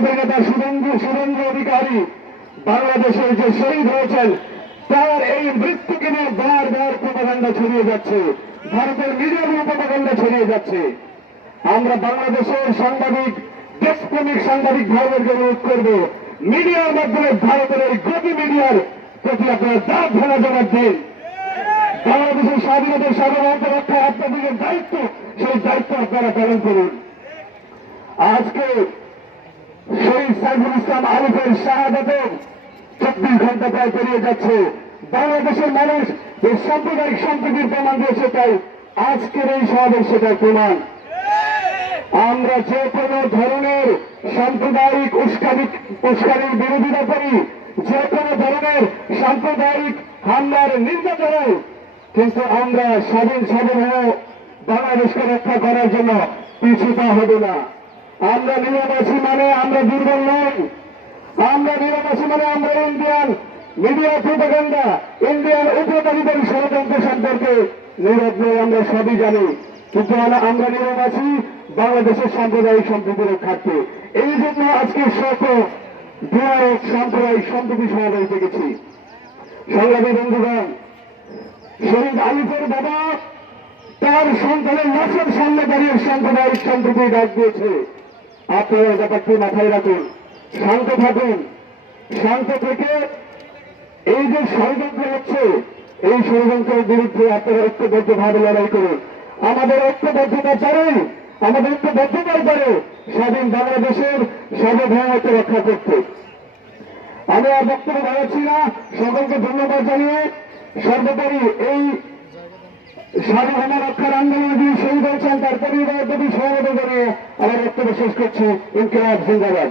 আমাদের নেতা সুরেন্দ্র অধিকারী বাংলাদেশের যে শহীদ হয়েছেন, তার এই মৃত্যুকে নিয়ে বারবার প্রপাগান্ডা ছড়িয়ে যাচ্ছে। ভারতের নিজের প্রপাগান্ডা ছড়িয়ে যাচ্ছে। আমরা বাংলাদেশের সাংবাদিক, দেশপ্রেমিক সাংবাদিক ভাইদেরকে অনুরোধ করব, মিডিয়ার মাধ্যমে ভারতের এই গতি মিডিয়ার প্রতি আপনারা দাঁত ভেঙে জবাব দিন। বাংলাদেশের স্বাধীনতার সাধারণত রক্ষায় আপনাদের দায়িত্ব, সেই দায়িত্ব আপনারা পালন করুন। আজকে সাইফুল ইসলাম আলিফের শাহাদাতের চব্বিশ ঘণ্টা প্রায় পেরিয়ে যাচ্ছে। বাংলাদেশের মানুষ এই সাম্প্রদায়িক সম্প্রীতির প্রমাণ দিয়েছে তাই আজকের এই সমাবেশ সেটার প্রমাণ। আমরা যে কোনো ধরনের সাম্প্রদায়িক উস্কানি, উস্কানির বিরোধিতা করি, যে কোনো ধরনের সাম্প্রদায়িক হামলার নিন্দা জানাই কিন্তু আমরা স্বাধীন স্বাধীন বাংলাদেশকে রক্ষা করার জন্য পিছুতা হবে না। আমরা নিরাবাসী মানে আমরা দুর্বল নই। আমরা নিরাবাসী মানে আমরা ইন্ডিয়ান মিডিয়া প্রোপাগান্ডা, ইন্ডিয়ান উপকারীদের ষড়যন্ত্র সম্পর্কে নীরব নই আমরা সবই জানি। কিন্তু আমরা- নিরাবাসী বাংলাদেশের সাম্প্রদায়িক সম্প্রীতি রক্ষার্থে। এই জন্য আজকে শত বিরাট সাম্প্রদায়িক সম্প্রীতি সমাবেশ দেখেছি। সংগ্রামী বন্ধুগণ, শহীদ আলিফের বাবা তার সন্তানের লাশের সামনে দাঁড়িয়ে সাম্প্রদায়িক সম্প্রীতি ডাক দিয়েছে। আপনারা ব্যাপারটি মাথায় রাখুন। শান্ত থাকুন। শান্ত থেকে এই যে ষড়যন্ত্র হচ্ছে, এই ষড়যন্ত্রের বিরুদ্ধে আপনারা ঐক্যবদ্ধভাবে লড়াই করুন। আমাদের ঐক্যবদ্ধতা চাই আমাদের ঐক্যবদ্ধতার পরে স্বাধীন বাংলাদেশের সার্বভৌমত্ব রক্ষা করতে। আমি আর বক্তব্য বাড়াচ্ছি না। সকলকে ধন্যবাদ জানিয়ে সর্বোপরি এই স্বাধীনতা রক্ষার আন্দোলনে যিনি শহীদ হয়েছেন তার পরিবার প্রতি সহমত করে আমার বক্তব্য শেষ করছি, ইনকিলাব জিন্দাবাদ।